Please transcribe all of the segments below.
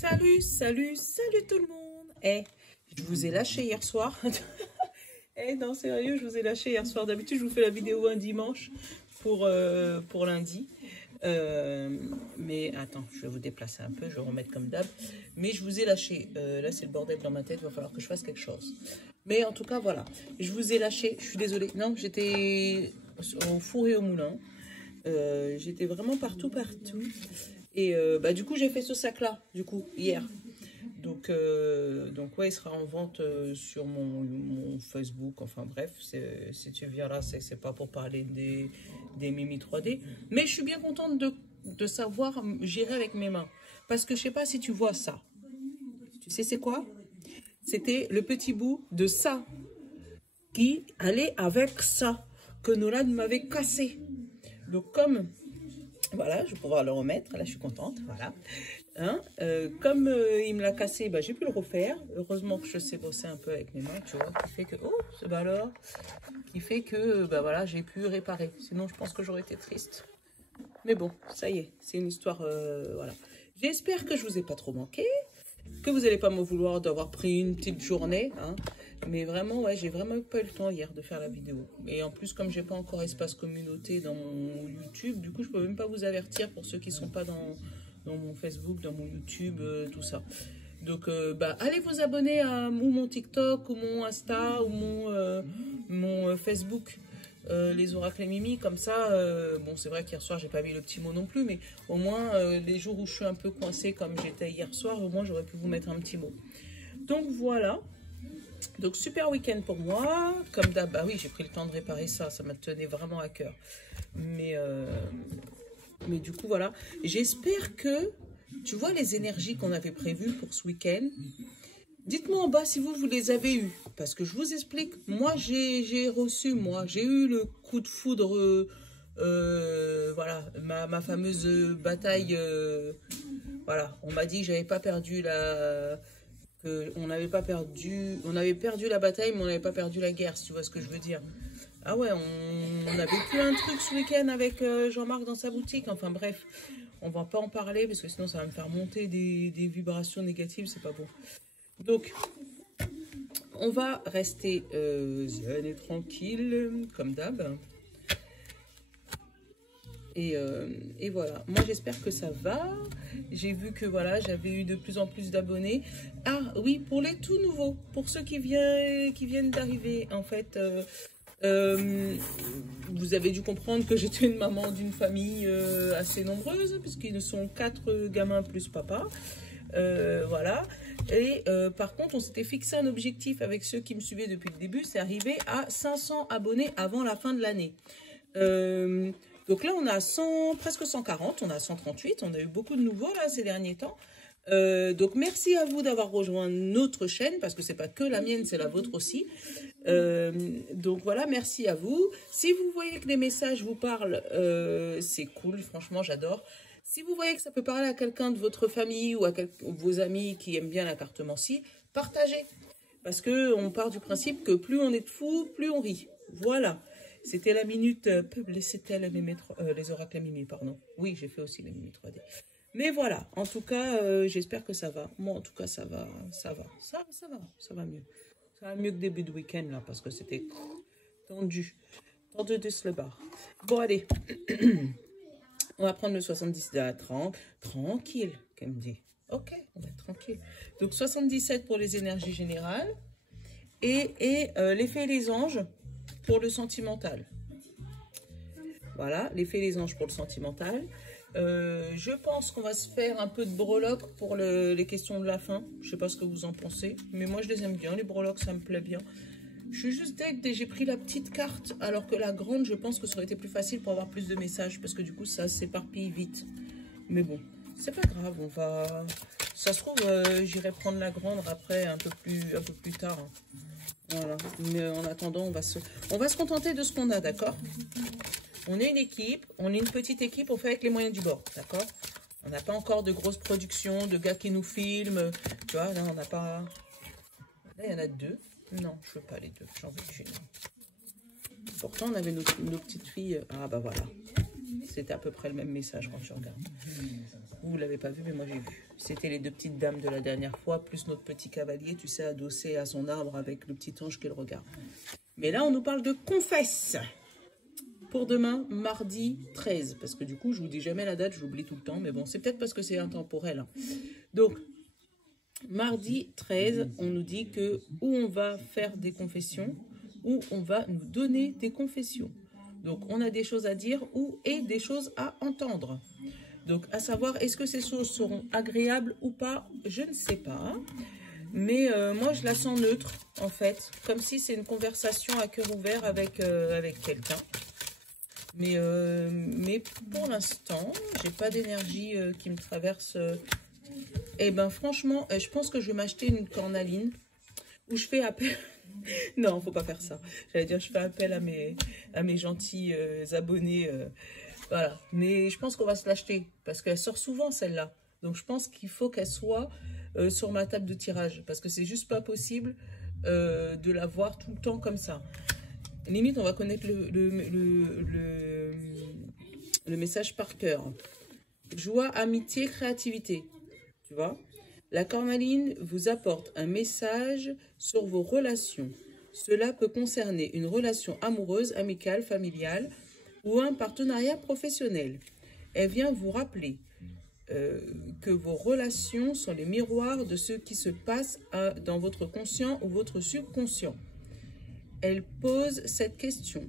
Salut, salut, salut tout le monde. Je vous ai lâché hier soir. Non, sérieux, je vous ai lâché hier soir. D'habitude, je vous fais la vidéo un dimanche pour lundi. Mais attends, je vais vous déplacer un peu, je vais remettre comme d'hab. Mais je vous ai lâché. Là, c'est le bordel dans ma tête, il va falloir que je fasse quelque chose. Mais en tout cas, voilà. Je vous ai lâché, je suis désolée. Non, j'étais au four et au moulin. J'étais vraiment partout. Et du coup, j'ai fait ce sac-là, du coup, hier. Donc ouais, il sera en vente sur mon Facebook. Enfin bref, si tu viens là, c'est pas pour parler des Mimi 3D. Mais je suis bien contente de savoir gérer avec mes mains. Parce que je sais pas si tu vois ça. Tu sais c'est quoi? C'était le petit bout de ça qui allait avec ça que Nolan m'avait cassé. Donc comme... Voilà, je vais pouvoir le remettre. Là, je suis contente. Voilà. Hein, comme il me l'a cassé, j'ai pu le refaire. Heureusement que je sais bosser un peu avec mes mains, tu vois. Qui fait que... Oh, ce alors qui fait que, voilà, j'ai pu réparer. Sinon, je pense que j'aurais été triste. Mais bon, ça y est. C'est une histoire... voilà. J'espère que je vous ai pas trop manqué. Que vous n'allez pas me vouloir d'avoir pris une petite journée. Hein. Mais vraiment, ouais, j'ai vraiment pas eu le temps hier de faire la vidéo. Et en plus, comme j'ai pas encore espace communauté dans mon YouTube, du coup, je peux même pas vous avertir pour ceux qui sont pas dans mon Facebook, dans mon YouTube, tout ça. Donc, allez vous abonner à mon TikTok, ou mon Insta, ou mon Facebook, les oracles et Mimi. Comme ça, bon, c'est vrai qu'hier soir, j'ai pas mis le petit mot non plus, mais au moins, les jours où je suis un peu coincée comme j'étais hier soir, au moins, j'aurais pu vous mettre un petit mot. Donc, voilà. Donc, super week-end pour moi. Comme d'hab, oui, j'ai pris le temps de réparer ça. Ça m'a tenu vraiment à cœur. Mais du coup, voilà. J'espère que, tu vois, les énergies qu'on avait prévues pour ce week-end, dites-moi en bas si vous les avez eues. Parce que je vous explique, moi, j'ai eu le coup de foudre, voilà, ma fameuse bataille, voilà. On m'a dit que j'avais pas perdu on avait perdu la bataille, mais on n'avait pas perdu la guerre, si tu vois ce que je veux dire. Ah ouais, on avait plus un truc ce week-end avec Jean-Marc dans sa boutique. Enfin bref, on va pas en parler parce que sinon ça va me faire monter des vibrations négatives, c'est pas bon. Donc, on va rester zen et tranquille, comme d'hab. Et voilà, moi j'espère que ça va. J'ai vu que voilà, j'avais eu de plus en plus d'abonnés. Ah oui, pour les tout nouveaux, pour ceux qui viennent d'arriver, en fait, vous avez dû comprendre que j'étais une maman d'une famille assez nombreuse, puisqu'ils sont 4 gamins plus papa. Voilà. Et par contre, on s'était fixé un objectif avec ceux qui me suivaient depuis le début, c'est arriver à 500 abonnés avant la fin de l'année. Donc là, on a presque 140, on a 138, on a eu beaucoup de nouveaux là ces derniers temps. Donc merci à vous d'avoir rejoint notre chaîne, parce que c'est pas que la mienne, c'est la vôtre aussi. Donc voilà, merci à vous. Si vous voyez que les messages vous parlent, c'est cool, franchement j'adore. Si vous voyez que ça peut parler à quelqu'un de votre famille ou à vos amis qui aiment bien la cartomancie, partagez. Parce qu'on part du principe que plus on est de fous, plus on rit. Voilà. C'était la minute c'était les oracles à Mimi, pardon. Oui, j'ai fait aussi les Mimi 3D. Mais voilà, en tout cas, j'espère que ça va. Moi, en tout cas, ça va mieux. Ça va mieux que début de week-end, là, parce que c'était tendu. Tendu de le bar. Bon, allez. On va prendre le 77 à 30. Tranquille, qu'elle me dit. Ok, on va être tranquille. Donc, 77 pour les énergies générales. Et les fées et les anges pour le sentimental. Voilà, les fées et les anges pour le sentimental. Je pense qu'on va se faire un peu de breloques pour les questions de la fin. Je ne sais pas ce que vous en pensez, mais moi je les aime bien. Les breloques, ça me plaît bien. Je suis juste deg, j'ai pris la petite carte, alors que la grande, je pense que ça aurait été plus facile pour avoir plus de messages, parce que du coup, ça s'éparpille vite. Mais bon, c'est pas grave, on va... Ça se trouve, j'irai prendre la grande après, un peu plus tard. Hein. Voilà, mais en attendant, on va se contenter de ce qu'on a, d'accord? On est une équipe, on est une petite équipe, on fait avec les moyens du bord, d'accord? On n'a pas encore de grosses productions, de gars qui nous filment, tu vois, là, on n'a pas... Là, il y en a 2. Non, je veux pas les 2, j'en veux qu'une. Pourtant, on avait nos petites filles... Ah, bah voilà. C'était à peu près le même message quand tu regardes. Vous ne l'avez pas vu, mais moi j'ai vu. C'était les deux petites dames de la dernière fois, plus notre petit cavalier, tu sais, adossé à son arbre avec le petit ange qui le regarde. Mais là, on nous parle de confesse. Pour demain, mardi 13. Parce que du coup, je vous dis jamais la date, je l'oublie tout le temps. Mais bon, c'est peut-être parce que c'est intemporel. Hein. Donc, mardi 13, on nous dit que où on va faire des confessions, où on va nous donner des confessions. Donc, on a des choses à dire et des choses à entendre. Donc, à savoir, est-ce que ces choses seront agréables ou pas? Je ne sais pas. Mais moi, je la sens neutre, en fait. Comme si c'est une conversation à cœur ouvert avec quelqu'un. Mais pour l'instant, j'ai pas d'énergie qui me traverse. Eh ben, franchement, je pense que je vais m'acheter une cornaline où je fais appel... Non, faut pas faire ça. J'allais dire, je fais appel à mes gentils abonnés. Voilà. Mais je pense qu'on va se l'acheter parce qu'elle sort souvent, celle-là. Donc, je pense qu'il faut qu'elle soit sur ma table de tirage parce que c'est juste pas possible de la voir tout le temps comme ça. Limite, on va connaître le message par cœur. Joie, amitié, créativité. Tu vois? La cornaline vous apporte un message sur vos relations. Cela peut concerner une relation amoureuse, amicale, familiale ou un partenariat professionnel. Elle vient vous rappeler que vos relations sont les miroirs de ce qui se passe dans votre conscient ou votre subconscient. Elle pose cette question.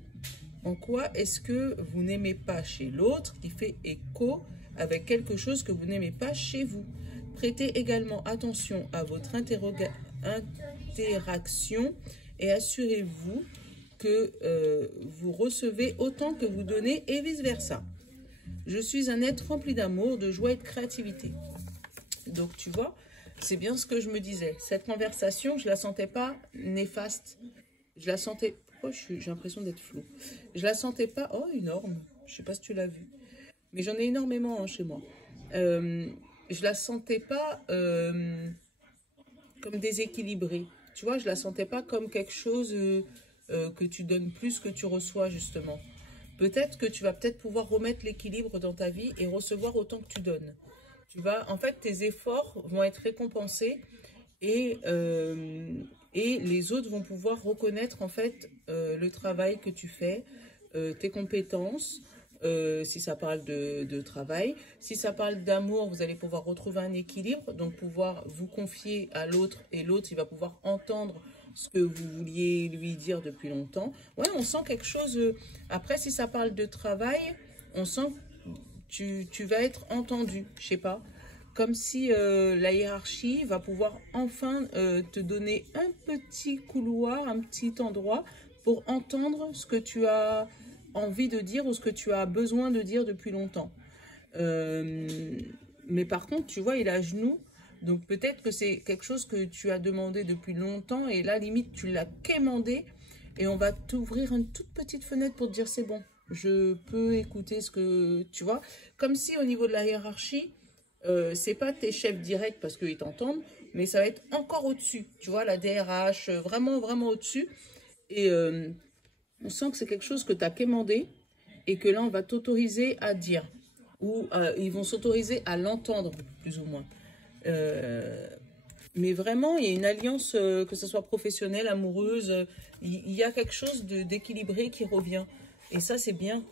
En quoi est-ce que vous n'aimez pas chez l'autre qui fait écho avec quelque chose que vous n'aimez pas chez vous? Prêtez également attention à votre interaction et assurez-vous que vous recevez autant que vous donnez et vice-versa. Je suis un être rempli d'amour, de joie et de créativité. Donc, tu vois, c'est bien ce que je me disais. Cette conversation, je ne la sentais pas néfaste. Je la sentais... Oh, j'ai l'impression d'être floue. Je la sentais pas... Oh, énorme. Je ne sais pas si tu l'as vu. Mais j'en ai énormément hein, chez moi. Je la sentais pas comme déséquilibrée. Tu vois, je la sentais pas comme quelque chose que tu donnes plus que tu reçois, justement. Peut-être que tu vas peut-être pouvoir remettre l'équilibre dans ta vie et recevoir autant que tu donnes. Tu vas, en fait, tes efforts vont être récompensés et les autres vont pouvoir reconnaître, en fait, le travail que tu fais, tes compétences, si ça parle de travail. Si ça parle d'amour, vous allez pouvoir retrouver un équilibre, donc pouvoir vous confier à l'autre et l'autre, il va pouvoir entendre ce que vous vouliez lui dire depuis longtemps. Ouais, on sent quelque chose. Après, si ça parle de travail, on sent que tu vas être entendu, je sais pas. Comme si la hiérarchie va pouvoir enfin te donner un petit couloir, un petit endroit pour entendre ce que tu as envie de dire ou ce que tu as besoin de dire depuis longtemps. Mais par contre, tu vois, il est à genoux. Donc peut-être que c'est quelque chose que tu as demandé depuis longtemps et là, limite, tu l'as quémandé et on va t'ouvrir une toute petite fenêtre pour te dire c'est bon, je peux écouter ce que tu vois. Comme si au niveau de la hiérarchie, c'est pas tes chefs directs parce qu'ils t'entendent, mais ça va être encore au-dessus. Tu vois, la DRH, vraiment, vraiment au-dessus. Et on sent que c'est quelque chose que tu as quémandé et que là, on va t'autoriser à dire. Ou ils vont s'autoriser à l'entendre, plus ou moins. Mais vraiment, il y a une alliance, que ce soit professionnelle, amoureuse, il y a quelque chose d'équilibré qui revient. Et ça, c'est bien.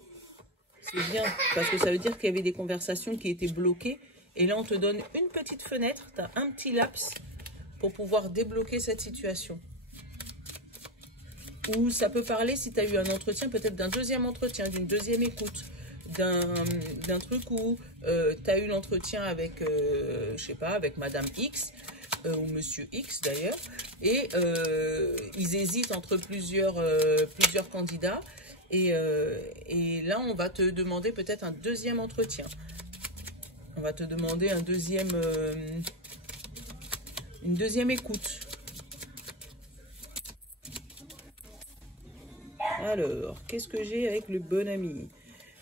C'est bien, parce que ça veut dire qu'il y avait des conversations qui étaient bloquées. Et là, on te donne une petite fenêtre, tu as un petit laps pour pouvoir débloquer cette situation. Ou ça peut parler, si tu as eu un entretien, peut-être d'un deuxième entretien, d'une deuxième écoute, d'un truc où tu as eu l'entretien avec, je sais pas, avec Madame X, ou Monsieur X d'ailleurs, et ils hésitent entre plusieurs candidats, et là, on va te demander peut-être un deuxième entretien. On va te demander une deuxième écoute. Alors, qu'est-ce que j'ai avec le bon ami?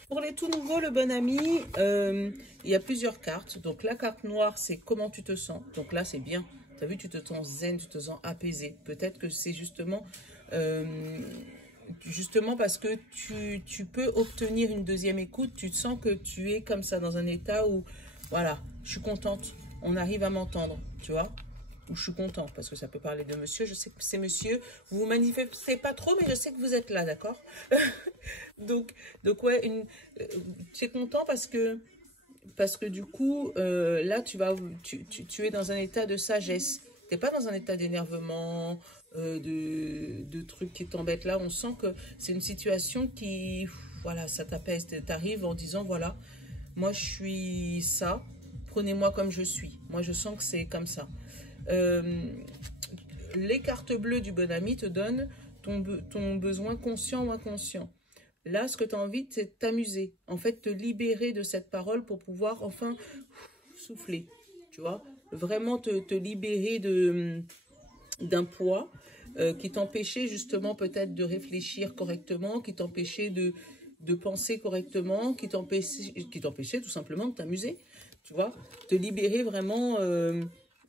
Pour les tout nouveaux, le bon ami, il y a plusieurs cartes. Donc, la carte noire, c'est comment tu te sens. Donc là, c'est bien. Tu as vu, tu te sens zen, tu te sens apaisé. Peut-être que c'est justement parce que tu peux obtenir une deuxième écoute. Tu te sens que tu es comme ça, dans un état où, voilà, je suis contente, on arrive à m'entendre, tu vois. Ou je suis content, parce que ça peut parler de monsieur, je sais que c'est monsieur, vous vous manifestez pas trop, mais je sais que vous êtes là, d'accord. donc ouais, tu es content parce que du coup, là, tu es dans un état de sagesse, tu n'es pas dans un état d'énervement, de trucs qui t'embêtent. Là, on sent que c'est une situation qui, voilà, ça t'apaise, tu arrives en disant, voilà, moi je suis ça, prenez-moi comme je suis, moi je sens que c'est comme ça. Les cartes bleues du bon ami te donnent ton besoin conscient ou inconscient. Là, ce que tu as envie, c'est de t'amuser. En fait, te libérer de cette parole pour pouvoir enfin souffler. Tu vois, vraiment te libérer d'un poids qui t'empêchait justement peut-être de réfléchir correctement, qui t'empêchait de penser correctement, qui t'empêchait tout simplement de t'amuser. Tu vois, te libérer vraiment...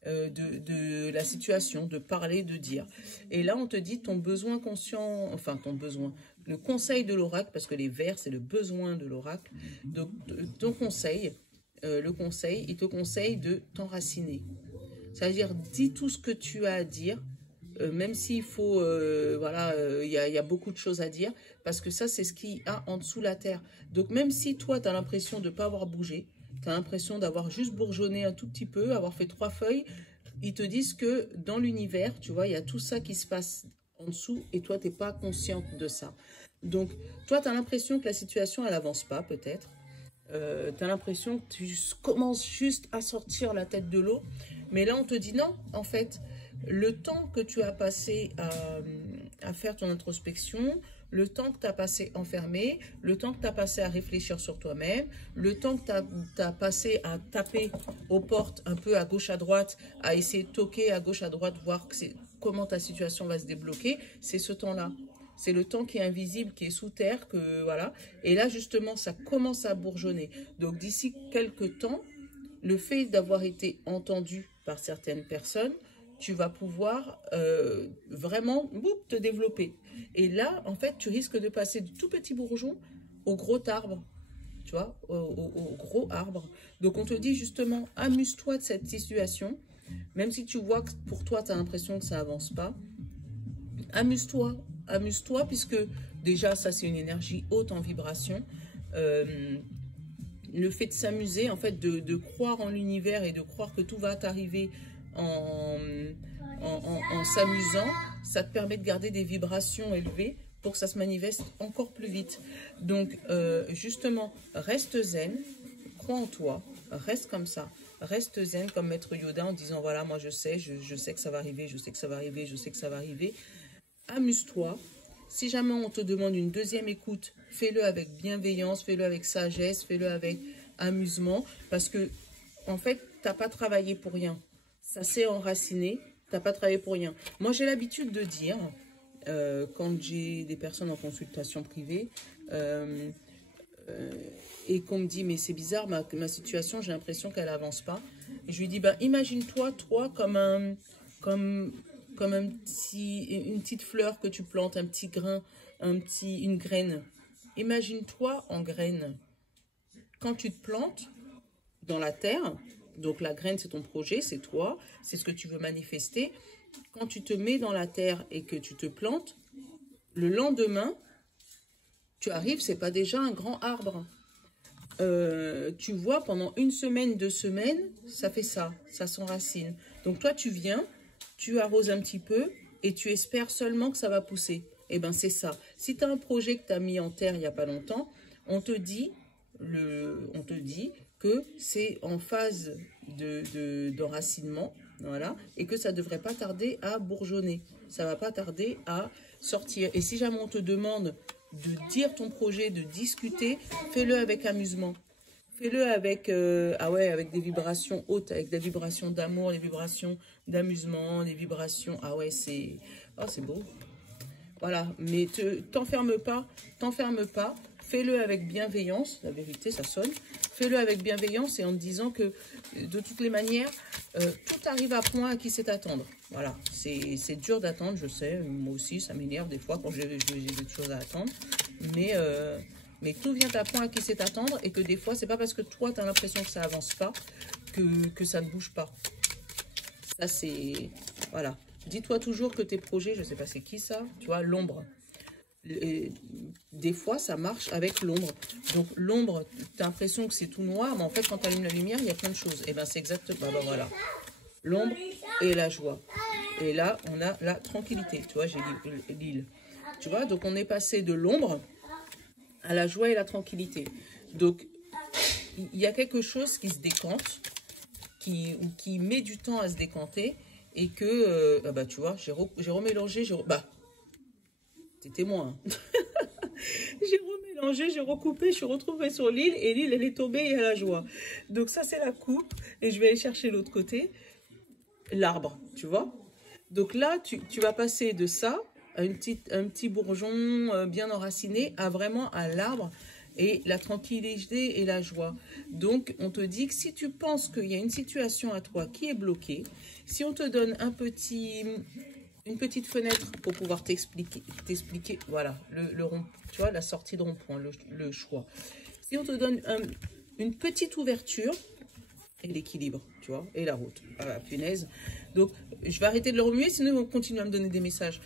de la situation, de parler, de dire. Et là, on te dit ton besoin conscient, enfin ton besoin, le conseil de l'oracle, parce que les vers, c'est le besoin de l'oracle. Donc, ton conseil, le conseil, il te conseille de t'enraciner. C'est-à-dire, dis tout ce que tu as à dire, même s'il faut, voilà, il y a beaucoup de choses à dire, parce que ça, c'est ce qu'il y a en dessous la terre. Donc, même si toi, tu as l'impression de ne pas avoir bougé, tu as l'impression d'avoir juste bourgeonné un tout petit peu, avoir fait 3 feuilles, ils te disent que dans l'univers, tu vois, il y a tout ça qui se passe en dessous et toi, tu n'es pas consciente de ça. Donc, toi, tu as l'impression que la situation, elle n'avance pas, peut-être. Tu as l'impression que tu commences juste à sortir la tête de l'eau. Mais là, on te dit non, en fait, le temps que tu as passé à faire ton introspection, le temps que tu as passé enfermé, le temps que tu as passé à réfléchir sur toi-même, le temps que tu as passé à taper aux portes un peu à gauche, à droite, à essayer de toquer à gauche, à droite, voir comment ta situation va se débloquer, c'est ce temps-là. C'est le temps qui est invisible, qui est sous terre, que voilà. Et là, justement, ça commence à bourgeonner. Donc, d'ici quelques temps, le fait d'avoir été entendu par certaines personnes, tu vas pouvoir vraiment te développer. Et là, en fait, tu risques de passer du tout petit bourgeon au gros arbre, tu vois, au gros arbre. Donc, on te dit justement, amuse-toi de cette situation, même si tu vois que pour toi, tu as l'impression que ça avance pas. Amuse-toi, amuse-toi, puisque déjà, ça, c'est une énergie haute en vibration. Le fait de s'amuser, en fait, de croire en l'univers et de croire que tout va t'arriver en s'amusant, ça te permet de garder des vibrations élevées pour que ça se manifeste encore plus vite. Donc, justement, reste zen, crois en toi, reste comme ça, reste zen comme Maître Yoda en disant, voilà, moi je sais que ça va arriver, je sais que ça va arriver, je sais que ça va arriver. Amuse-toi. Si jamais on te demande une deuxième écoute, fais-le avec bienveillance, fais-le avec sagesse, fais-le avec amusement, parce que, en fait, tu n'as pas travaillé pour rien. Ça s'est enraciné, tu n'as pas travaillé pour rien. Moi, j'ai l'habitude de dire, quand j'ai des personnes en consultation privée, et qu'on me dit, mais c'est bizarre, ma situation, j'ai l'impression qu'elle n'avance pas. Et je lui dis, ben, imagine-toi, toi, comme une petite fleur que tu plantes, un petit grain, une graine. Imagine-toi en graine. Quand tu te plantes dans la terre, donc la graine c'est ton projet, c'est toi, c'est ce que tu veux manifester. Quand tu te mets dans la terre et que tu te plantes, le lendemain, tu arrives, c'est pas déjà un grand arbre. Tu vois, pendant 1 semaine, 2 semaines, ça fait ça s'enracine. Donc toi, tu viens, tu arroses un petit peu et tu espères seulement que ça va pousser. Eh bien, c'est ça. Si tu as un projet que tu as mis en terre il n'y a pas longtemps, on te dit que c'est en phase d'enracinement, voilà, et que ça ne devrait pas tarder à bourgeonner. Ça ne va pas tarder à sortir. Et si jamais on te demande de dire ton projet, de discuter, fais-le avec amusement. Fais-le avec, avec des vibrations hautes, avec des vibrations d'amour, des vibrations d'amusement, des vibrations... Ah ouais, c'est beau. Voilà, mais t'enferme pas, fais-le avec bienveillance, la vérité, ça sonne. Fais-le avec bienveillance et en te disant que, de toutes les manières, tout arrive à point à qui sait attendre. Voilà, c'est dur d'attendre, je sais, moi aussi, ça m'énerve des fois quand j'ai des choses à attendre, mais tout vient à point à qui sait attendre et que des fois, c'est pas parce que toi, tu as l'impression que ça avance pas que ça ne bouge pas. Ça, c'est... Voilà. Dis-toi toujours que tes projets, je ne sais pas c'est qui ça, tu vois, l'ombre. Des fois, ça marche avec l'ombre. Donc, l'ombre, tu as l'impression que c'est tout noir, mais en fait, quand tu allumes la lumière, il y a plein de choses. Et bien, c'est exactement... Ben, voilà. L'ombre et la joie. Et là, on a la tranquillité. Tu vois, j'ai l'île. Tu vois, donc on est passé de l'ombre à la joie et la tranquillité. Donc, il y a quelque chose qui se décante, qui met du temps à se décanter, et que, bah, tu vois, j'ai remélangé, bah, t'es témoin. Hein. J'ai remélangé, j'ai recoupé, je suis retrouvée sur l'île, et l'île, elle est tombée et à la joie. Donc ça, c'est la coupe, et je vais aller chercher l'autre côté, l'arbre, tu vois. Donc là, tu vas passer de ça, à un petit bourgeon bien enraciné, à vraiment à l'arbre, et la tranquillité et la joie. Donc, on te dit que si tu penses qu'il y a une situation à toi qui est bloquée, si on te donne une petite fenêtre pour pouvoir t'expliquer, voilà, le rond, tu vois, la sortie de rond-point, le choix. Si on te donne une petite ouverture, et l'équilibre, tu vois, et la route. Voilà, punaise. Donc, je vais arrêter de le remuer, sinon ils vont continuer à me donner des messages.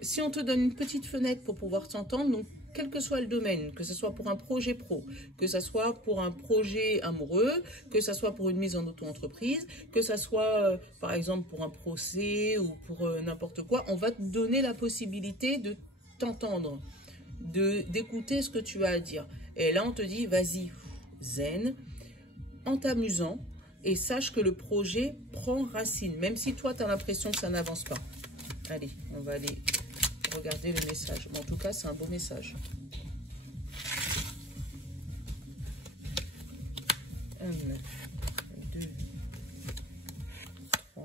Si on te donne une petite fenêtre pour pouvoir t'entendre, donc, quel que soit le domaine, que ce soit pour un projet pro, que ce soit pour un projet amoureux, que ce soit pour une mise en auto-entreprise, que ce soit, par exemple, pour un procès ou pour n'importe quoi, on va te donner la possibilité de t'entendre, d'écouter ce que tu as à dire. Et là, on te dit, vas-y, zen, en t'amusant, et sache que le projet prend racine, même si toi, tu as l'impression que ça n'avance pas. Allez, on va aller regarder le message. En tout cas, c'est un beau message. Un, 2, 3,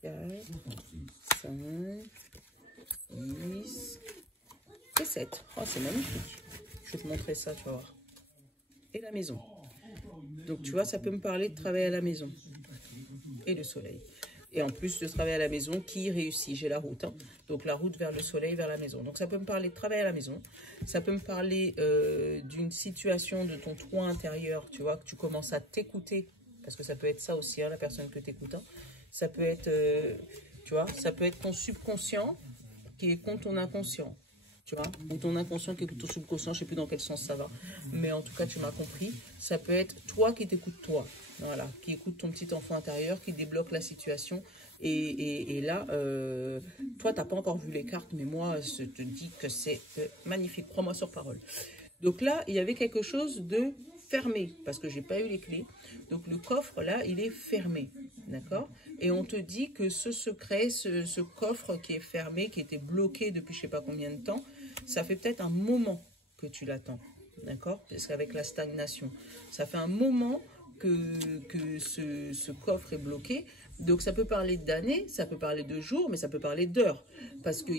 4, 5, 6 et 7. Oh, c'est magnifique. Je vais te montrer ça, tu vas voir. Et la maison. Donc, tu vois, ça peut me parler de travail à la maison. Et le soleil. Et en plus, de travail à la maison qui réussit. J'ai la route. Hein. Donc, la route vers le soleil, vers la maison. Donc, ça peut me parler de travail à la maison. Ça peut me parler d'une situation de ton toi intérieur. Tu vois, que tu commences à t'écouter. Parce que ça peut être ça aussi, hein, la personne que tu écoutes. Hein. Ça peut être, tu vois, ça peut être ton subconscient qui est contre ton inconscient. Tu vois, ou ton inconscient qui écoute ton subconscient, je ne sais plus dans quel sens ça va. Mais en tout cas, tu m'as compris. Ça peut être toi qui t'écoutes toi. Voilà, qui écoute ton petit enfant intérieur, qui débloque la situation. Et là, toi, tu n'as pas encore vu les cartes, mais moi, je te dis que c'est magnifique. Prends-moi sur parole. Donc là, il y avait quelque chose de fermé, parce que je n'ai pas eu les clés. Donc le coffre, là, il est fermé. D'accord? Et on te dit que ce secret, ce coffre qui est fermé, qui était bloqué depuis je ne sais pas combien de temps, ça fait peut-être un moment que tu l'attends. D'accord? Parce qu'avec la stagnation, ça fait un moment que ce coffre est bloqué. Donc ça peut parler d'années, ça peut parler de jours, mais ça peut parler d'heures. Parce que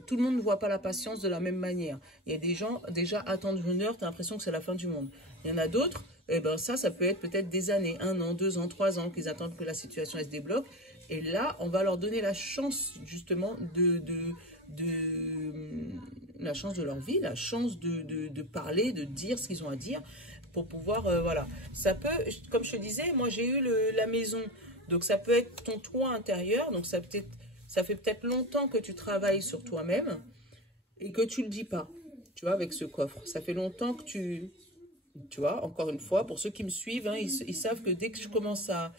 tout le monde ne voit pas la patience de la même manière. Il y a des gens, déjà, attendre une heure, tu as l'impression que c'est la fin du monde. Il y en a d'autres, eh ben ça peut être peut-être des années, 1 an, 2 ans, 3 ans, qu'ils attendent que la situation elle se débloque. Et là, on va leur donner la chance, justement, la chance de leur vie, la chance de parler, de dire ce qu'ils ont à dire, pour pouvoir, voilà. Ça peut, comme je te disais, moi j'ai eu la maison, donc ça peut être ton toit intérieur, donc ça fait peut-être longtemps que tu travailles sur toi-même et que tu le dis pas, tu vois, avec ce coffre. Ça fait longtemps que tu vois, encore une fois, pour ceux qui me suivent, hein, ils savent que dès que je commence à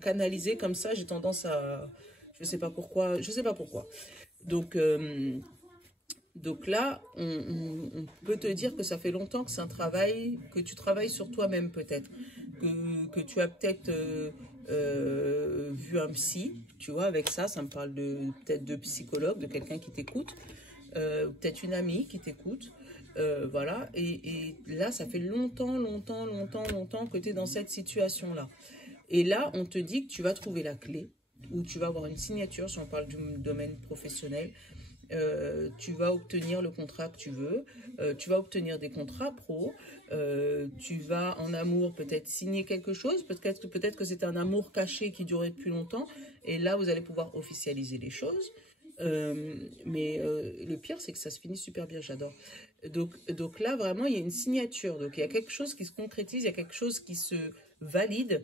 canaliser comme ça, j'ai tendance à, je sais pas pourquoi. Donc là, on peut te dire que ça fait longtemps que c'est un travail, que tu travailles sur toi-même peut-être, que tu as peut-être vu un psy, tu vois, avec ça me parle peut-être de psychologue, de quelqu'un qui t'écoute, peut-être une amie qui t'écoute, voilà, et là, ça fait longtemps que tu es dans cette situation-là. Et là, on te dit que tu vas trouver la clé, ou tu vas avoir une signature, si on parle du domaine professionnel, tu vas obtenir le contrat que tu veux, tu vas obtenir des contrats pro, tu vas en amour peut-être signer quelque chose, peut-être que c'est un amour caché qui durait depuis longtemps, et là vous allez pouvoir officialiser les choses. Mais le pire c'est que ça se finit super bien, j'adore. Donc là, vraiment, il y a une signature. Donc, il y a quelque chose qui se concrétise, il y a quelque chose qui se valide,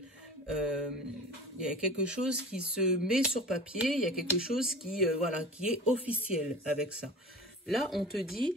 il y a quelque chose qui se met sur papier, il y a quelque chose qui, voilà, qui est officiel avec ça. Là, on te dit,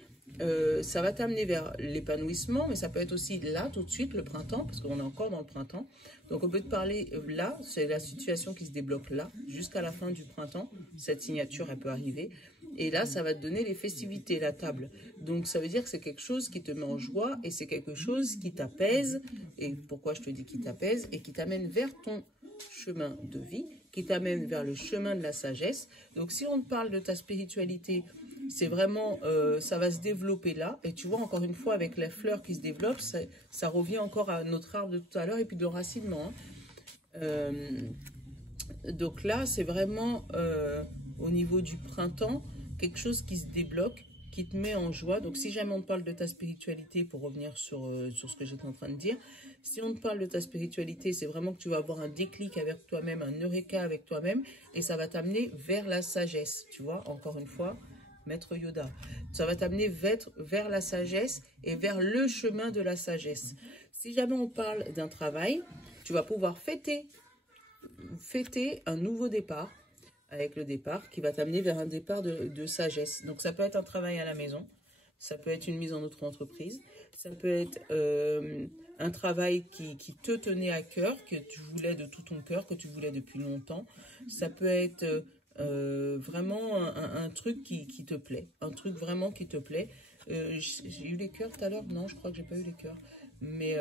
ça va t'amener vers l'épanouissement, mais ça peut être aussi là, tout de suite, le printemps, parce qu'on est encore dans le printemps. Donc, on peut te parler là, c'est la situation qui se débloque là, jusqu'à la fin du printemps. Cette signature, elle peut arriver. Et là, ça va te donner les festivités, la table. Donc, ça veut dire que c'est quelque chose qui te met en joie et c'est quelque chose qui t'apaise. Et pourquoi je te dis qui t'apaise? Et qui t'amène vers ton chemin de vie, qui t'amène vers le chemin de la sagesse. Donc, si on te parle de ta spiritualité, c'est vraiment, ça va se développer là. Et tu vois, encore une fois, avec les fleurs qui se développent, ça revient encore à notre arbre de tout à l'heure et puis de l'enracinement. Donc là, c'est vraiment au niveau du printemps, quelque chose qui se débloque, qui te met en joie. Donc, si jamais on te parle de ta spiritualité, pour revenir sur ce que j'étais en train de dire, si on te parle de ta spiritualité, c'est vraiment que tu vas avoir un déclic avec toi-même, un eureka avec toi-même, et ça va t'amener vers la sagesse, tu vois, encore une fois, Maître Yoda. Ça va t'amener vers la sagesse et vers le chemin de la sagesse. Si jamais on parle d'un travail, tu vas pouvoir fêter un nouveau départ, avec le départ qui va t'amener vers un départ de sagesse. Donc, ça peut être un travail à la maison, ça peut être une mise en auto-entreprise, ça peut être un travail qui te tenait à cœur, que tu voulais de tout ton cœur, que tu voulais depuis longtemps. Ça peut être vraiment un truc qui te plaît, un truc vraiment qui te plaît. J'ai eu les cœurs tout à l'heure? Non, je crois que j'ai pas eu les cœurs. Mais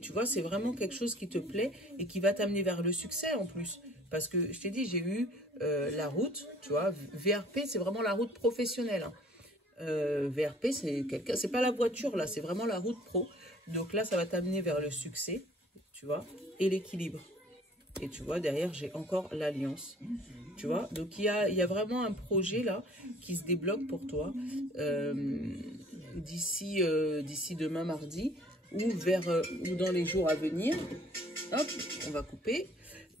tu vois, c'est vraiment quelque chose qui te plaît et qui va t'amener vers le succès en plus. Parce que je t'ai dit, j'ai eu la route, tu vois, VRP, c'est vraiment la route professionnelle. Hein. VRP, c'est pas la voiture là, c'est vraiment la route pro. Donc là, ça va t'amener vers le succès, tu vois, et l'équilibre. Et tu vois, derrière, j'ai encore l'alliance. Tu vois, donc il y a vraiment un projet là qui se débloque pour toi d'ici demain mardi ou dans les jours à venir. Hop, on va couper.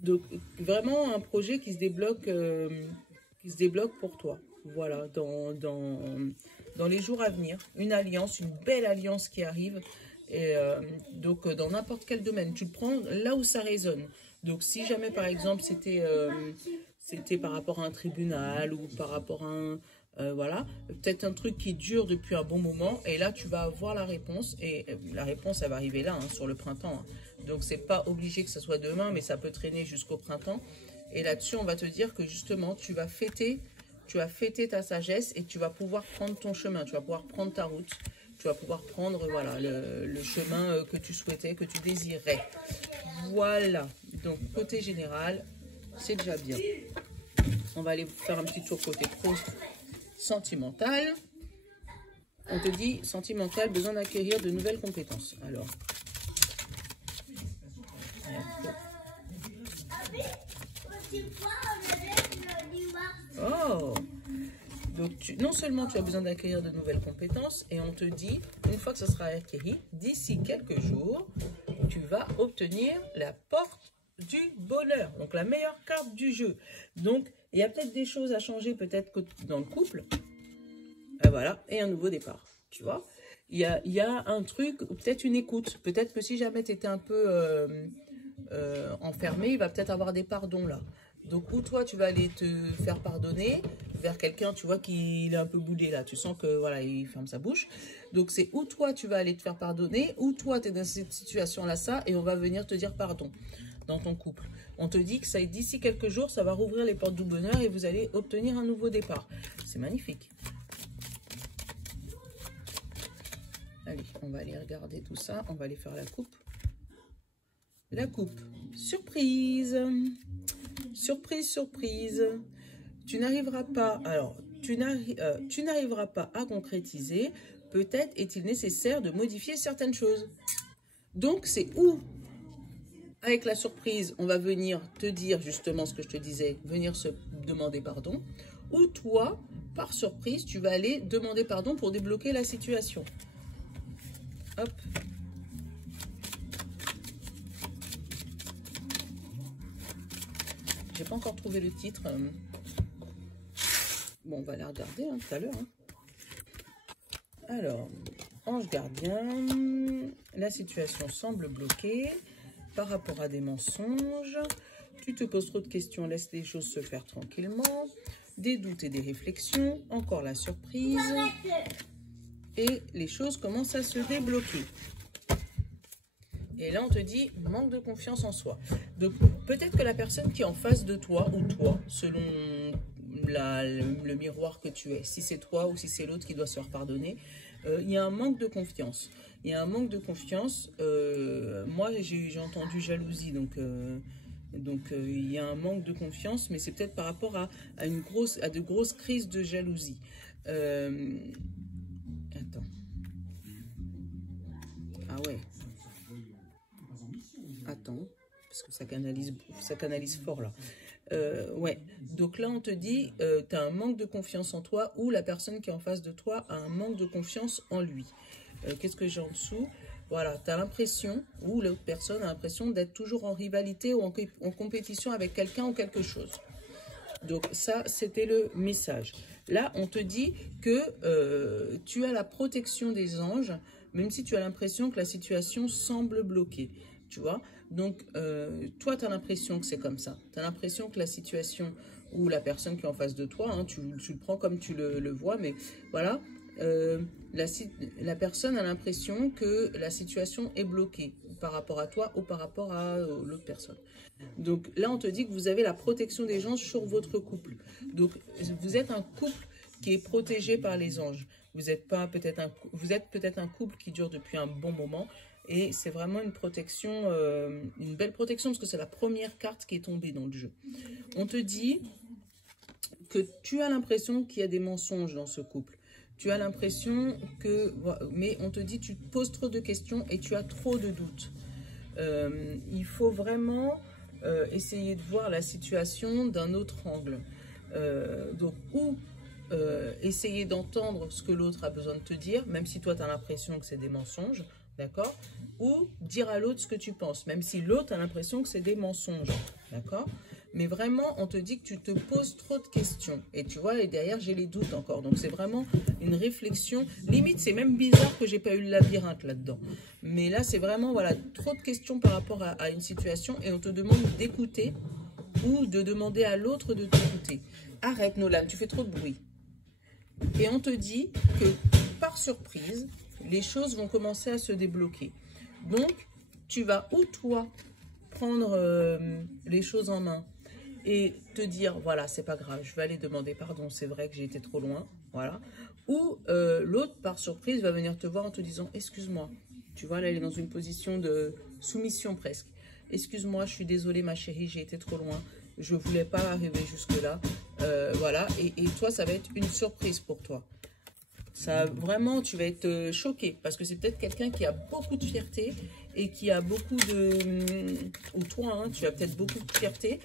Donc vraiment un projet qui se débloque pour toi. Voilà, dans les jours à venir, une alliance, une belle alliance qui arrive. Et donc dans n'importe quel domaine, tu le prends là où ça résonne. Donc si jamais par exemple c'était par rapport à un tribunal ou par rapport à un voilà, peut-être un truc qui dure depuis un bon moment, et là tu vas avoir la réponse, et la réponse elle va arriver là, hein, sur le printemps. Hein. Donc c'est pas obligé que ce soit demain, mais ça peut traîner jusqu'au printemps. Et là-dessus on va te dire que justement tu vas fêter ta sagesse et tu vas pouvoir prendre ton chemin, tu vas pouvoir prendre ta route, tu vas pouvoir prendre voilà le chemin que tu souhaitais, que tu désirais. Voilà, donc côté général, c'est déjà bien. On va aller faire un petit tour côté pro sentimental. On te dit sentimental, besoin d'acquérir de nouvelles compétences. Alors, oh, donc non seulement tu as besoin d'acquérir de nouvelles compétences, et on te dit, une fois que ça sera acquis, d'ici quelques jours, tu vas obtenir la porte du bonheur, donc la meilleure carte du jeu. Donc il y a peut-être des choses à changer, peut-être que dans le couple, et voilà, et un nouveau départ, tu vois. Il y a un truc, peut-être une écoute, peut-être que si jamais tu étais un peu enfermé, il va peut-être avoir des pardons là. Donc, ou toi, tu vas aller te faire pardonner vers quelqu'un, tu vois, qui est un peu boudé là. Tu sens que, voilà, il ferme sa bouche. Donc, c'est ou toi, tu vas aller te faire pardonner, ou toi, tu es dans cette situation-là, ça, et on va venir te dire pardon dans ton couple. On te dit que ça, d'ici quelques jours, ça va rouvrir les portes du bonheur et vous allez obtenir un nouveau départ. C'est magnifique. Allez, on va aller regarder tout ça. On va aller faire la coupe. La coupe. Surprise. Surprise, surprise. Tu n'arriveras pas, alors, tu n'arriveras pas à concrétiser. Peut-être est-il nécessaire de modifier certaines choses. Donc, c'est où, avec la surprise, on va venir te dire justement ce que je te disais, venir se demander pardon. Ou toi, par surprise, tu vas aller demander pardon pour débloquer la situation. Hop. J'ai pas encore trouvé le titre. Bon, on va la regarder hein, tout à l'heure. Hein. Alors, ange gardien, la situation semble bloquée par rapport à des mensonges. Tu te poses trop de questions, laisse les choses se faire tranquillement. Des doutes et des réflexions, encore la surprise. Et les choses commencent à se débloquer. Et là, on te dit manque de confiance en soi. Donc, peut-être que la personne qui est en face de toi, ou toi, selon le miroir que tu es, si c'est toi ou si c'est l'autre qui doit se faire pardonner, il y a un manque de confiance. Il y a un manque de confiance. Moi, j'ai entendu jalousie, donc il y a un manque de confiance, mais c'est peut-être par rapport à de grosses crises de jalousie. Attends. Ah ouais. Attends, parce que ça canalise fort là. Ouais, donc là on te dit, tu as un manque de confiance en toi ou la personne qui est en face de toi a un manque de confiance en lui. Qu'est-ce que j'ai en dessous? Voilà, tu as l'impression, ou l'autre personne a l'impression d'être toujours en rivalité ou en compétition avec quelqu'un ou quelque chose. Donc ça, c'était le message. Là, on te dit que tu as la protection des anges, même si tu as l'impression que la situation semble bloquée. Tu vois? Donc, toi, tu as l'impression que c'est comme ça. Tu as l'impression que la situation ou la personne qui est en face de toi, hein, tu le prends comme tu le vois, mais voilà, la personne a l'impression que la situation est bloquée par rapport à toi ou par rapport à l'autre personne. Donc là, on te dit que vous avez la protection des anges sur votre couple. Donc, vous êtes un couple qui est protégé par les anges. Vous êtes peut-être un couple qui dure depuis un bon moment. Et c'est vraiment une protection, une belle protection, parce que c'est la première carte qui est tombée dans le jeu. On te dit que tu as l'impression qu'il y a des mensonges dans ce couple. Tu as l'impression que... Mais on te dit tu te poses trop de questions et tu as trop de doutes. Il faut vraiment essayer de voir la situation d'un autre angle. Donc, ou essayer d'entendre ce que l'autre a besoin de te dire, même si toi tu as l'impression que c'est des mensonges. D'accord? Ou dire à l'autre ce que tu penses, même si l'autre a l'impression que c'est des mensonges. D'accord? Mais vraiment, on te dit que tu te poses trop de questions. Et tu vois, et derrière, j'ai les doutes encore. Donc, c'est vraiment une réflexion. Limite, c'est même bizarre que j'ai pas eu le labyrinthe là-dedans. Mais là, c'est vraiment, voilà, trop de questions par rapport à une situation. Et on te demande d'écouter ou de demander à l'autre de t'écouter. Arrête, Nolan, tu fais trop de bruit. Et on te dit que, par surprise, les choses vont commencer à se débloquer. Donc, tu vas ou toi prendre les choses en main et te dire, voilà, c'est pas grave, je vais aller demander pardon, c'est vrai que j'ai été trop loin, voilà. Ou l'autre, par surprise, va venir te voir en te disant, excuse-moi. Tu vois, là, elle est dans une position de soumission presque. Excuse-moi, je suis désolée, ma chérie, j'ai été trop loin. Je voulais pas arriver jusque-là. Voilà, et toi, ça va être une surprise pour toi. Ça, vraiment, tu vas être choqué parce que c'est peut-être quelqu'un qui a beaucoup de fierté et qui a beaucoup de... Ou toi, hein, tu as peut-être beaucoup de fierté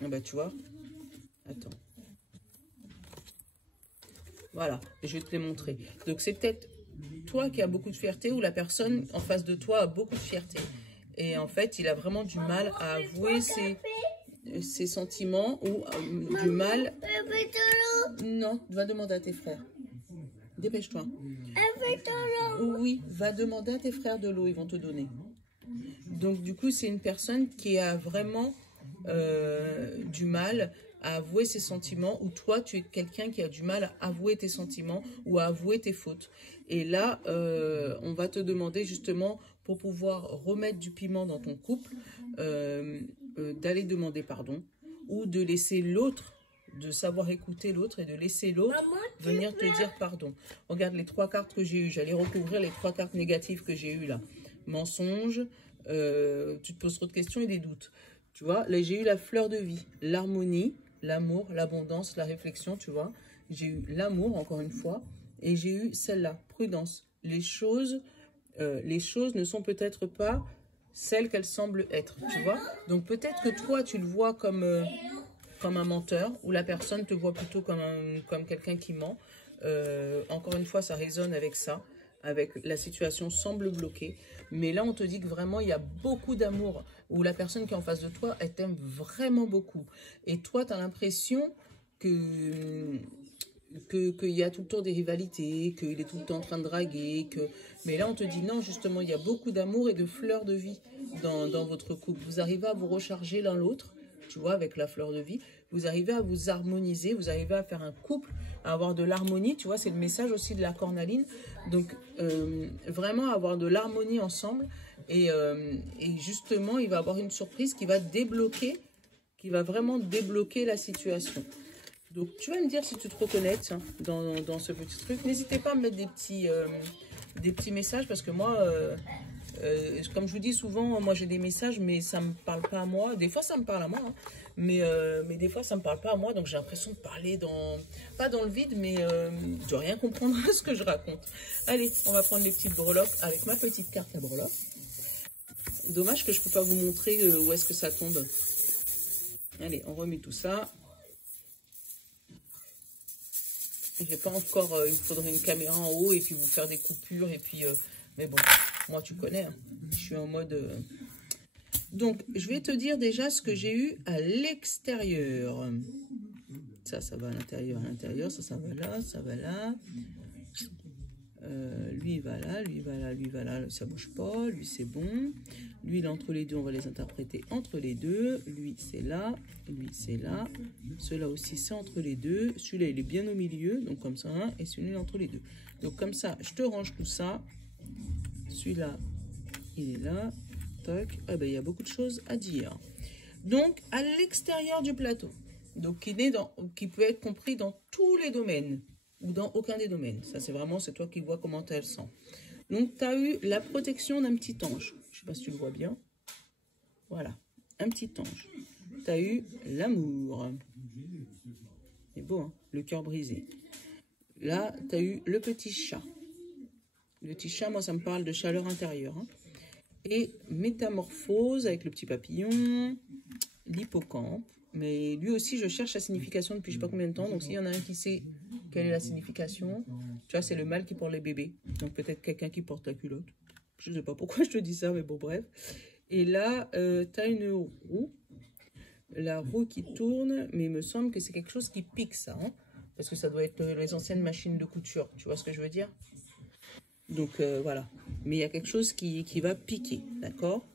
bah, tu vois, attends. Voilà, je vais te les montrer. Donc, c'est peut-être toi qui as beaucoup de fierté ou la personne en face de toi a beaucoup de fierté. Et en fait, il a vraiment du mal à avouer ses sentiments ou du mal... Non, va demander à tes frères. Dépêche-toi. Oui, va demander à tes frères de l'eau, ils vont te donner. Donc, du coup, c'est une personne qui a vraiment du mal à avouer ses sentiments, ou toi, tu es quelqu'un qui a du mal à avouer tes sentiments ou à avouer tes fautes. Et là, on va te demander justement, pour pouvoir remettre du piment dans ton couple, d'aller demander pardon, ou de laisser l'autre, de savoir écouter l'autre et de laisser l'autre venir te dire pardon. Regarde les 3 cartes que j'ai eues. J'allais recouvrir les 3 cartes négatives que j'ai eues là. Mensonge, tu te poses trop de questions et des doutes. Tu vois, là j'ai eu la fleur de vie, l'harmonie, l'amour, l'abondance, la réflexion, tu vois. J'ai eu l'amour, encore une fois, et j'ai eu celle-là, prudence. Les choses ne sont peut-être pas celles qu'elles semblent être, tu vois. Donc peut-être que toi, tu le vois comme un menteur, ou la personne te voit plutôt comme quelqu'un qui ment. Encore une fois, ça résonne avec ça, avec la situation semble bloquée. Mais là, on te dit que vraiment, il y a beaucoup d'amour, où la personne qui est en face de toi, elle t'aime vraiment beaucoup. Et toi, tu as l'impression que qu'il y a tout le temps des rivalités, qu'il est tout le temps en train de draguer, que... Mais là, on te dit non, justement, il y a beaucoup d'amour et de fleurs de vie dans votre couple. Vous arrivez à vous recharger l'un l'autre, tu vois, avec la fleur de vie. Vous arrivez à vous harmoniser, vous arrivez à faire un couple, à avoir de l'harmonie, tu vois, c'est le message aussi de la cornaline. Donc, vraiment avoir de l'harmonie ensemble. Et justement, il va avoir une surprise qui va débloquer, qui va vraiment débloquer la situation. Donc, tu vas me dire si tu te reconnais tiens, dans ce petit truc. N'hésitez pas à me mettre des petits messages parce que moi, comme je vous dis souvent, moi j'ai des messages, mais ça ne me parle pas à moi. Des fois, ça me parle à moi, hein, mais des fois, ça ne me parle pas à moi. Donc, j'ai l'impression de parler pas dans le vide, mais de rien comprendre à ce que je raconte. Allez, on va prendre les petites breloques avec ma petite carte à breloques. Dommage que je ne peux pas vous montrer où est-ce que ça tombe. Allez, on remet tout ça. J'ai pas encore, il me faudrait une caméra en haut et puis vous faire des coupures et puis, mais bon, moi tu connais, hein, je suis en mode... Donc, je vais te dire déjà ce que j'ai eu à l'extérieur. Ça va à l'intérieur, ça va là, ça va là. Lui, il va là, lui, il va là, lui, il va là, ça bouge pas, lui, c'est bon. Lui, il est entre les deux, on va les interpréter entre les deux. Lui, c'est là, lui, c'est là. Ceux-là aussi, c'est entre les deux. Celui-là, il est bien au milieu, donc comme ça, hein, et celui-là, entre les deux. Donc, comme ça, je te range tout ça. Celui-là, il est là. Toc. Ah ben, il y a beaucoup de choses à dire. Donc, à l'extérieur du plateau, donc qui peut être compris dans tous les domaines ou dans aucun des domaines. Ça, c'est vraiment, c'est toi qui vois comment tu le sens. Donc, tu as eu la protection d'un petit ange. Je ne sais pas si tu le vois bien. Voilà, un petit ange. Tu as eu l'amour. C'est beau, hein, le cœur brisé. Là, tu as eu le petit chat. Le petit chat, moi, ça me parle de chaleur intérieure. Hein. Et métamorphose avec le petit papillon, l'hippocampe. Mais lui aussi, je cherche la signification depuis je ne sais pas combien de temps. Donc, s'il y en a un qui sait quelle est la signification, tu vois, c'est le mâle qui porte les bébés. Donc, peut-être quelqu'un qui porte la culotte. Je ne sais pas pourquoi je te dis ça, mais bon, bref. Et là, tu as une roue. La roue qui tourne, mais il me semble que c'est quelque chose qui pique, ça. Hein, parce que ça doit être les anciennes machines de couture. Tu vois ce que je veux dire? Donc, voilà. Mais il y a quelque chose qui va piquer, d'accord?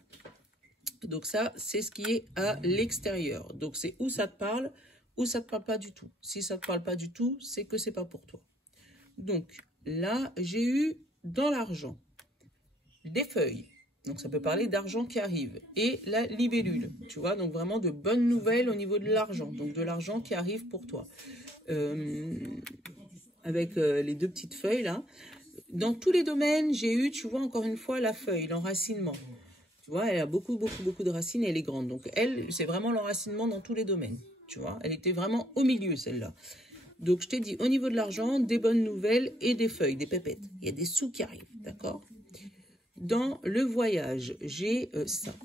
Donc ça, c'est ce qui est à l'extérieur. Donc c'est où ça te parle, ou ça ne te parle pas du tout. Si ça ne te parle pas du tout, c'est que c'est pas pour toi. Donc là, j'ai eu dans l'argent des feuilles. Donc ça peut parler d'argent qui arrive. Et la libellule, tu vois, donc vraiment de bonnes nouvelles au niveau de l'argent. Donc de l'argent qui arrive pour toi. Avec les deux petites feuilles là. Dans tous les domaines, j'ai eu, tu vois, encore une fois, la feuille, l'enracinement. Tu vois, elle a beaucoup de racines et elle est grande. Donc, elle, c'est vraiment l'enracinement dans tous les domaines. Tu vois, elle était vraiment au milieu, celle-là. Donc, je t'ai dit, au niveau de l'argent, des bonnes nouvelles et des feuilles, des pépettes. Il y a des sous qui arrivent, d'accord? Dans le voyage, j'ai ça.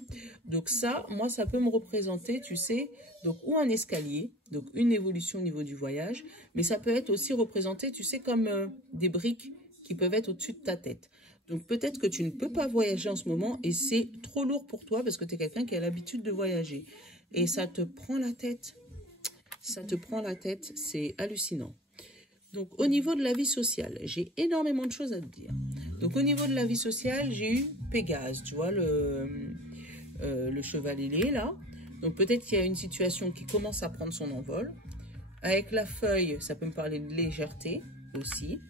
Donc, ça, moi, ça peut me représenter, tu sais, donc ou un escalier, donc une évolution au niveau du voyage, mais ça peut être aussi représenté, tu sais, comme des briques qui peuvent être au-dessus de ta tête. Donc, peut-être que tu ne peux pas voyager en ce moment et c'est trop lourd pour toi parce que tu es quelqu'un qui a l'habitude de voyager. Et ça te prend la tête. Ça te prend la tête, c'est hallucinant. Donc, au niveau de la vie sociale, j'ai énormément de choses à te dire. Donc, au niveau de la vie sociale, j'ai eu Pégase, tu vois, le cheval ailé, là. Donc, peut-être qu'il y a une situation qui commence à prendre son envol. Avec la feuille, ça peut me parler de légèreté aussi.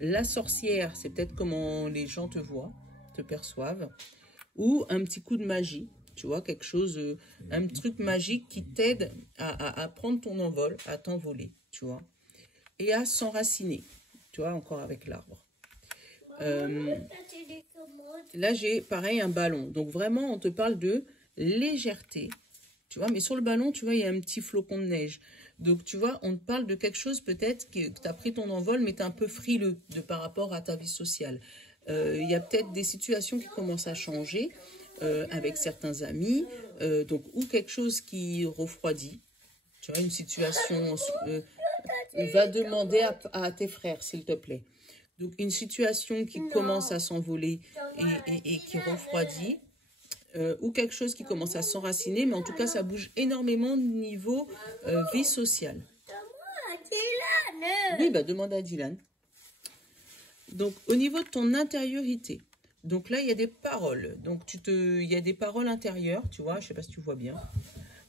La sorcière, c'est peut-être comment les gens te voient, te perçoivent. Ou un petit coup de magie, tu vois, quelque chose, un truc magique qui t'aide à prendre ton envol, à t'envoler, tu vois. Et à s'enraciner, tu vois, encore avec l'arbre. Là, j'ai pareil un ballon. Donc vraiment, on te parle de légèreté, tu vois. Mais sur le ballon, tu vois, il y a un petit flocon de neige. Donc, tu vois, on te parle de quelque chose peut-être que tu as pris ton envol, mais tu es un peu frileux par rapport à ta vie sociale. Il y a peut-être des situations qui commencent à changer avec certains amis, donc ou quelque chose qui refroidit. Tu vois, une situation... va demander à tes frères, s'il te plaît. Donc, une situation qui commence à s'envoler et qui refroidit. Ou quelque chose qui commence à s'enraciner, mais en tout cas, ça bouge énormément au niveau vie sociale. Oui, bah demande à Dylan. Donc, au niveau de ton intériorité, donc là, il y a des paroles. Donc, il y a des paroles intérieures, tu vois, je sais pas si tu vois bien.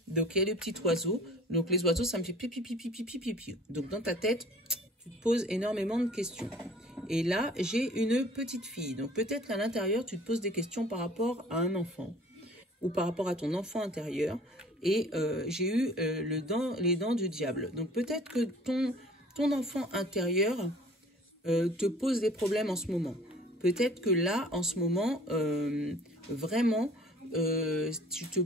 Donc, il y a le petit oiseau. Donc, les oiseaux, ça me fait pipi, pipi, pipi, pipi. Donc, dans ta tête, tu te poses énormément de questions. Et là, j'ai une petite fille. Donc, peut-être qu'à l'intérieur, tu te poses des questions par rapport à un enfant ou par rapport à ton enfant intérieur. Et j'ai eu les dents du diable. Donc, peut-être que ton enfant intérieur te pose des problèmes en ce moment. Peut-être que là, en ce moment, vraiment, tu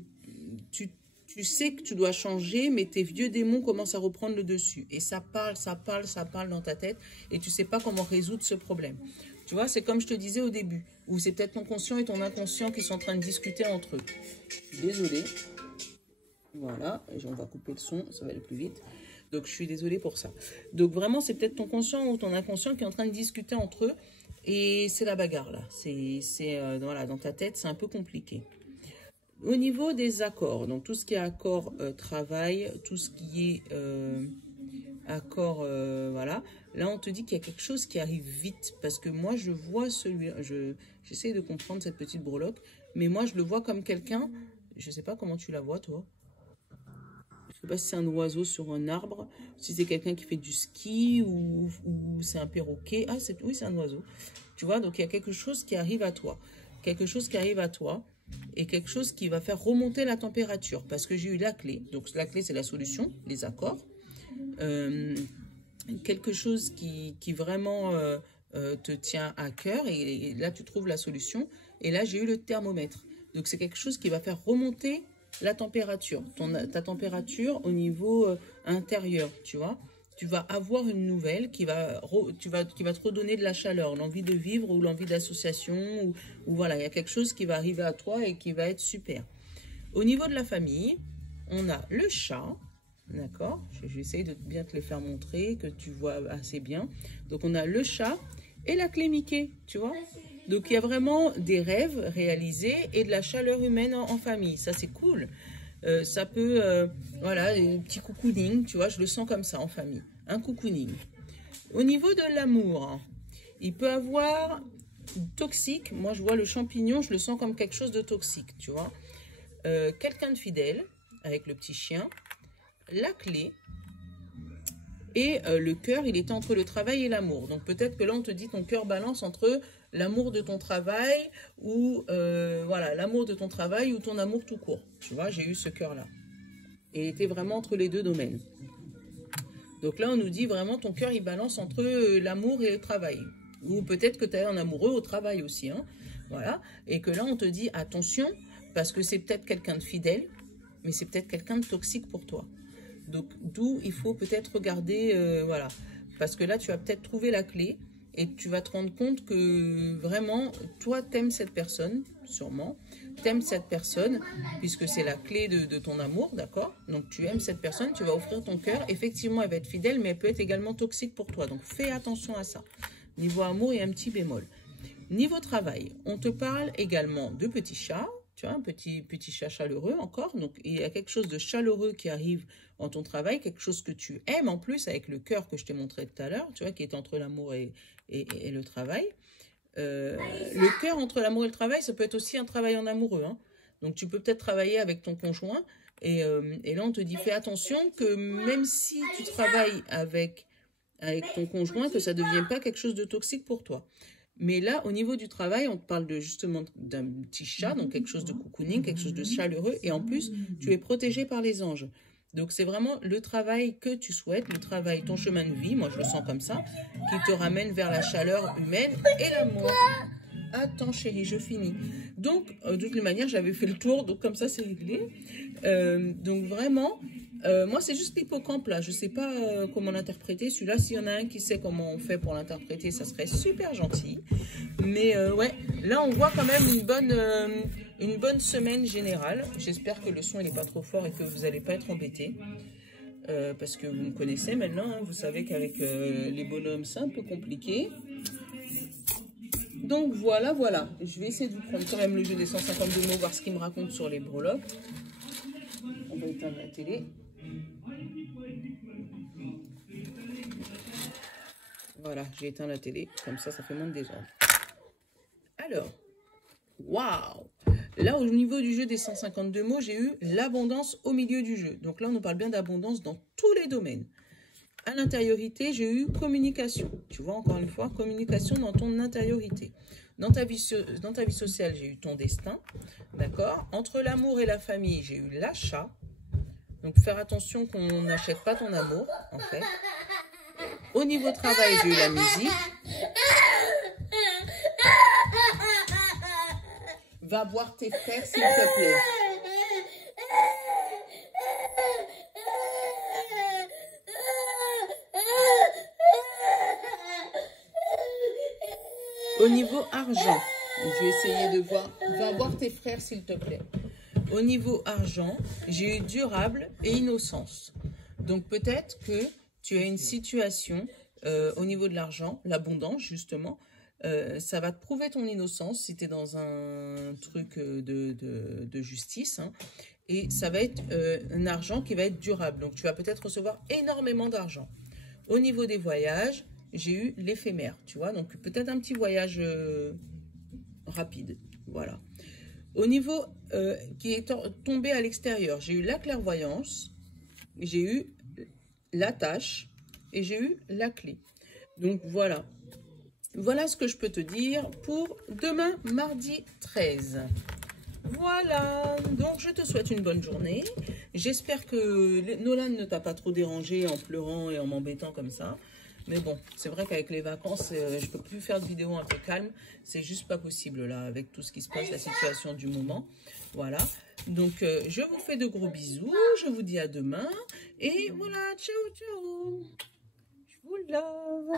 sais que tu dois changer, mais tes vieux démons commencent à reprendre le dessus. Et ça parle, ça parle, ça parle dans ta tête, et tu ne sais pas comment résoudre ce problème. Tu vois, c'est comme je te disais au début, où c'est peut-être ton conscient et ton inconscient qui sont en train de discuter entre eux. Je suis désolée. Voilà, on va couper le son, ça va aller plus vite. Donc, je suis désolée pour ça. Donc, vraiment, c'est peut-être ton conscient ou ton inconscient qui est en train de discuter entre eux. Et c'est la bagarre, là. Voilà, dans ta tête, c'est un peu compliqué. Au niveau des accords, donc tout ce qui est accord travail, tout ce qui est accord, voilà. Là, on te dit qu'il y a quelque chose qui arrive vite. Parce que moi, je vois celui-là. J'essaie de comprendre cette petite breloque. Mais moi, je le vois comme quelqu'un. Je ne sais pas comment tu la vois, toi. Je ne sais pas si c'est un oiseau sur un arbre, si c'est quelqu'un qui fait du ski ou c'est un perroquet. Ah, oui, c'est un oiseau. Tu vois, donc il y a quelque chose qui arrive à toi. Quelque chose qui arrive à toi et quelque chose qui va faire remonter la température. Parce que j'ai eu la clé. Donc la clé, c'est la solution, les accords. Quelque chose qui vraiment te tient à cœur. Et là, tu trouves la solution. Et là, j'ai eu le thermomètre. Donc c'est quelque chose qui va faire remonter la température, ta température au niveau intérieur, tu vois. Tu vas avoir une nouvelle qui va te redonner de la chaleur, l'envie de vivre ou l'envie d'association, ou voilà, il y a quelque chose qui va arriver à toi et qui va être super. Au niveau de la famille, on a le chat, d'accord. Je vais essayer de bien te les faire montrer, que tu vois assez bien. Donc on a le chat et la clé Mickey, tu vois. Donc, il y a vraiment des rêves réalisés et de la chaleur humaine en famille. Ça, c'est cool. Ça peut, voilà, des petits cocooning, tu vois, je le sens comme ça en famille. Un cocooning. Au niveau de l'amour, il peut avoir toxique. Moi, je vois le champignon, je le sens comme quelque chose de toxique, tu vois. Quelqu'un de fidèle, avec le petit chien. La clé. Et le cœur, il est entre le travail et l'amour. Donc, peut-être que là, on te dit ton cœur balance entre l'amour de ton travail ou voilà, l'amour de ton travail ou ton amour tout court. Tu vois, j'ai eu ce cœur-là. Et il était vraiment entre les deux domaines. Donc là, on nous dit vraiment ton cœur, il balance entre l'amour et le travail. Ou peut-être que tu es un amoureux au travail aussi. Hein, voilà. Et que là, on te dit attention, parce que c'est peut-être quelqu'un de fidèle, mais c'est peut-être quelqu'un de toxique pour toi. Donc, d'où il faut peut-être regarder, voilà. Parce que là, tu vas peut-être trouver la clé. Et tu vas te rendre compte que vraiment, toi, t'aimes cette personne, sûrement. T'aimes cette personne, puisque c'est la clé de ton amour, d'accord? Donc, tu aimes cette personne, tu vas offrir ton cœur. Effectivement, elle va être fidèle, mais elle peut être également toxique pour toi. Donc, fais attention à ça. Niveau amour, il y a un petit bémol. Niveau travail, on te parle également de petits chats. Tu vois, un petit chat chaleureux encore. Donc, il y a quelque chose de chaleureux qui arrive dans ton travail, quelque chose que tu aimes en plus, avec le cœur que je t'ai montré tout à l'heure, tu vois, qui est entre l'amour et le travail. Le cœur entre l'amour et le travail, ça peut être aussi un travail en amoureux. Hein. Donc, tu peux peut-être travailler avec ton conjoint. Et là, on te dit, fais attention que même si tu travailles avec ton conjoint, que ça ne devienne pas quelque chose de toxique pour toi. Mais là, au niveau du travail, on te parle justement d'un petit chat, donc quelque chose de cocooning, quelque chose de chaleureux. Et en plus, tu es protégé par les anges. Donc, c'est vraiment le travail que tu souhaites, le travail, ton chemin de vie, moi je le sens comme ça, qui te ramène vers la chaleur humaine et l'amour. Attends chérie, je finis. Donc, de toute manière, j'avais fait le tour, donc comme ça c'est réglé. Donc vraiment, moi c'est juste l'hippocampe là, je ne sais pas comment l'interpréter. Celui-là, s'il y en a un qui sait comment on fait pour l'interpréter, ça serait super gentil. Mais ouais, là on voit quand même une bonne semaine générale. J'espère que le son n'est pas trop fort et que vous n'allez pas être embêtés. Parce que vous me connaissez maintenant, hein, vous savez qu'avec les bonhommes c'est un peu compliqué. Donc voilà, voilà. Je vais essayer de vous prendre quand même le jeu des 152 mots, voir ce qu'il me raconte sur les breloques. On va éteindre la télé. Voilà, j'ai éteint la télé. Comme ça fait moins de désordre. Alors, waouh! Là, au niveau du jeu des 152 mots, j'ai eu l'abondance au milieu du jeu. Donc là, on nous parle bien d'abondance dans tous les domaines. À l'intériorité, j'ai eu communication. Tu vois, encore une fois, communication dans ton intériorité. Dans ta vie sociale, j'ai eu ton destin. D'accord? Entre l'amour et la famille, j'ai eu l'achat. Donc, faire attention qu'on n'achète pas ton amour, en fait. Au niveau travail, j'ai eu la musique. Va voir tes frères, s'il te plaît. Au niveau argent, je vais essayer de voir. Va voir tes frères, s'il te plaît. Au niveau argent, j'ai eu durable et innocence. Donc peut-être que tu as une situation au niveau de l'argent, l'abondance justement. Ça va te prouver ton innocence si tu es dans un truc de justice. Hein, et ça va être un argent qui va être durable. Donc tu vas peut-être recevoir énormément d'argent. Au niveau des voyages, j'ai eu l'éphémère, tu vois. Donc peut-être un petit voyage rapide. Voilà. Au niveau qui est tombé à l'extérieur, j'ai eu la clairvoyance, j'ai eu la tâche et j'ai eu la clé. Donc voilà. Voilà ce que je peux te dire pour demain, mardi 13. Voilà, donc je te souhaite une bonne journée. J'espère que Nolan ne t'a pas trop dérangé en pleurant et en m'embêtant comme ça. Mais bon, c'est vrai qu'avec les vacances, je peux plus faire de vidéos un peu calmes. C'est juste pas possible là, avec tout ce qui se passe, la situation du moment. Voilà, donc je vous fais de gros bisous. Je vous dis à demain. Et voilà, ciao, ciao. Je vous love.